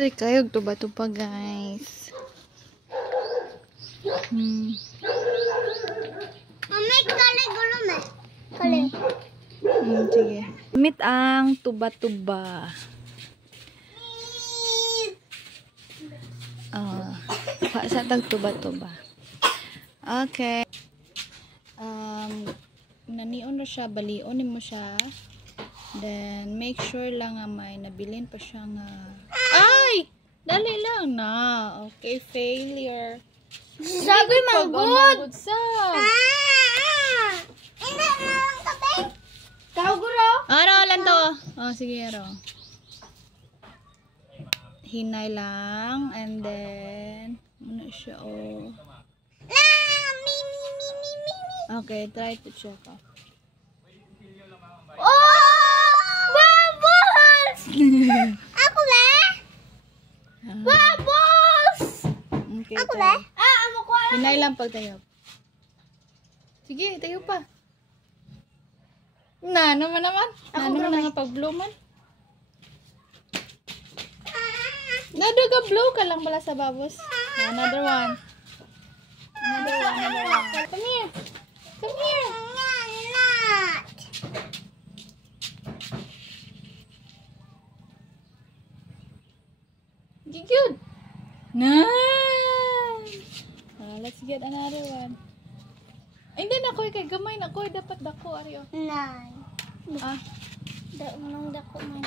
diri kayo tuba-tuba guys. Mami, kali gulo na. Kali. Sige. Gamit ang tuba-tuba. Sa tag tuba-tuba. Okay. Nanion na siya, balion mo siya. Then, make sure lang nga may nabilin pa siya nga. Ay! Dali lang na. Okay, failure. Sabi manggod. Ina na lang kape. Tao guro. Aro lang to. Oh, sige aro. Hinay lang and then ano siya oh. Okay, try to check off. Oh! Bubbles! Ako ba? Bubbles! Okay, Ako try. ba? Amo ko. Hinay lang pag tayo. Sige, tayo pa. Na naman. Ako Naman nga pag-blow man. Nadaga blow ka lang pala sa babos. Another one. Come here. Good. Nice. Let's get another one. Ay, hindi na ko kay gamay na ko dapat dako Aryo. Nine. Unang dako man.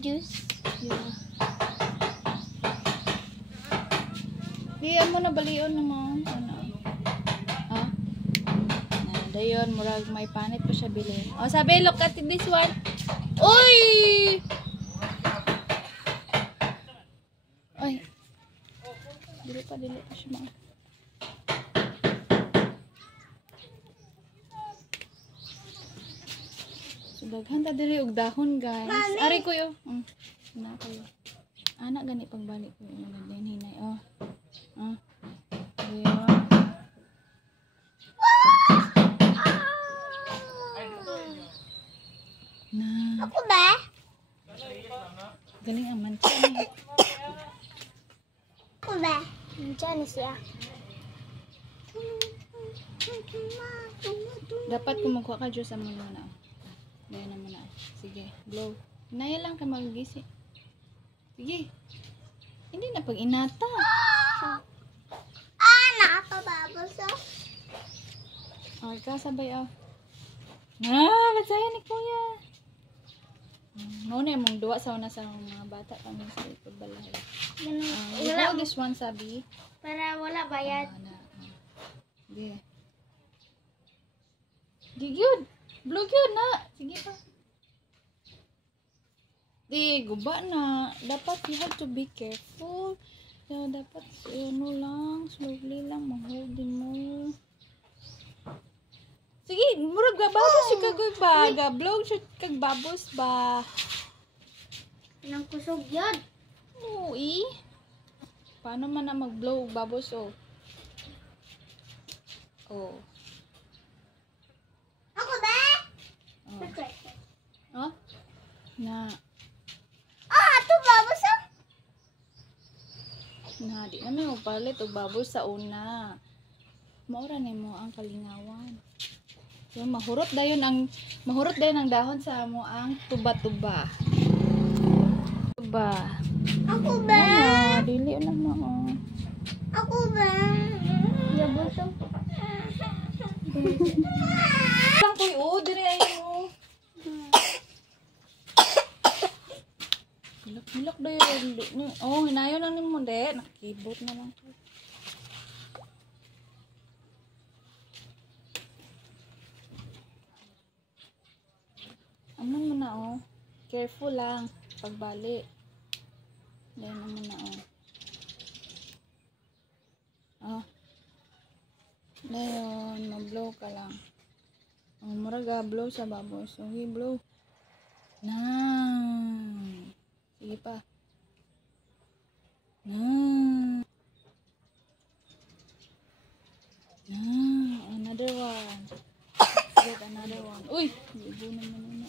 Juice. Yeah. Diyan mo na balion naman. Ano? Ha? Dayon, murag may panit pa siya bilhin. Oh, sabi, look at this one. Uy! Ay. Dili pa siya mga. So, daghan ta dili og dahon, guys. Mami. Ari ko yo. Na kayo. Anak gani pagbalik ko yung ganyan hinay. Oh. Ayun. Na. Ako ba? Galing aman siya. Ako ba? Diyan siya. Dapat kumukuha ka Diyos sa muna na. Dahil naman na. Sige, blow. Hinaya lang ka magigisi. Sige. Hindi na pag inata. Nakapababos oh. Okay, kasabay oh. Ba't ni kuya? Muna mong duwa sa una sa mga bata kami sa ipagbalay. Wala this one sabi. Para wala bayad. Sige. Gigud. Blow yun na. Sige pa. Di, guba na. Dapat you have to be careful. So, dapat ano lang, slowly lang, maholdin mo. Sige, murag babos siya kagoy ba? Gablow siya kag babos ba? Nang kusog yan. Oo, paano man na mag-blow babos oh? Oh. Ako ba? Oh. Oh? Na. Ito babos oh. Na, di namin magpalit og babos sa una. Maura nimo ang kalingawan. So, mahurot dayon ang dahon sa mo ang tuba-tuba. Tuba. Ako ba? Dili na mo. Oh. Ako ba? Babos oh. Lang koy dire ayo. Hilak dayon. Oh, hinayon lang nimo de. Nakibot na lang ko. Ano mo na oh. Careful lang pagbalik. Yan naman na oh. Oh. Dayon, mag-blow ka lang. Oh, muraga blow sa babos. Okay, blow. Sige pa. Another one. Get another one. Uy! Ibo naman na.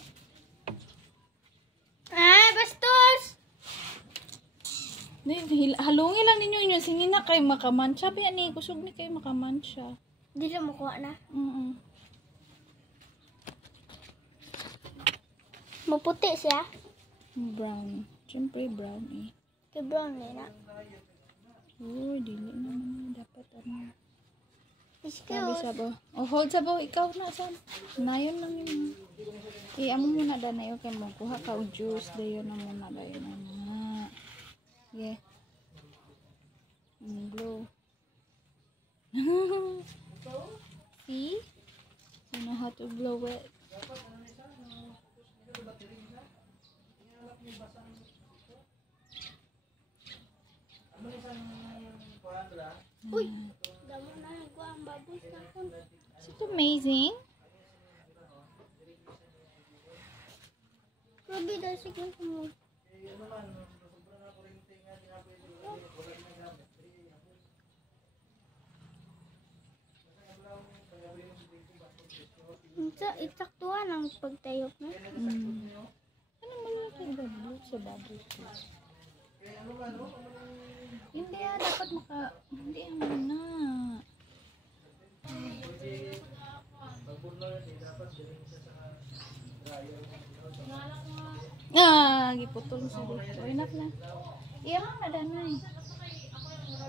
Halungin lang ninyo inyo. Sige na kayo makamansya. Biya ni, kusog ni kayo makamansya. Di siya makuha na. Maputi siya. Brown. Siyempre brown eh. Kay brown na. Oh, dili naman dapat ano. Sabi Excuse. sabo. Oh, hold sabo. Ikaw na saan? Nayon lang yun. Amo muna da na yun. Kaya magkuha ka o juice. Dayon na muna. Dayon na muna. Yeah. Blow. See? You know how to blow it. Uy! Damo na ko ang baboy na ko. Is it amazing? Grabe daw sige mo. Itaktuan ang pagtayok na. Ano man yung kay bubble sa bubble tea? Hindi dapat hindi na. Giputol sa dito. Enough na. Iya man na danay.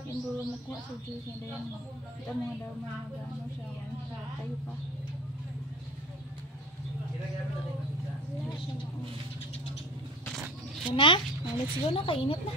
Yung dulo mo ko sa juice niya dayan mo. Kita mga daw mga ano siya. Tayo pa. Ito na. Let's go na. Kainit na.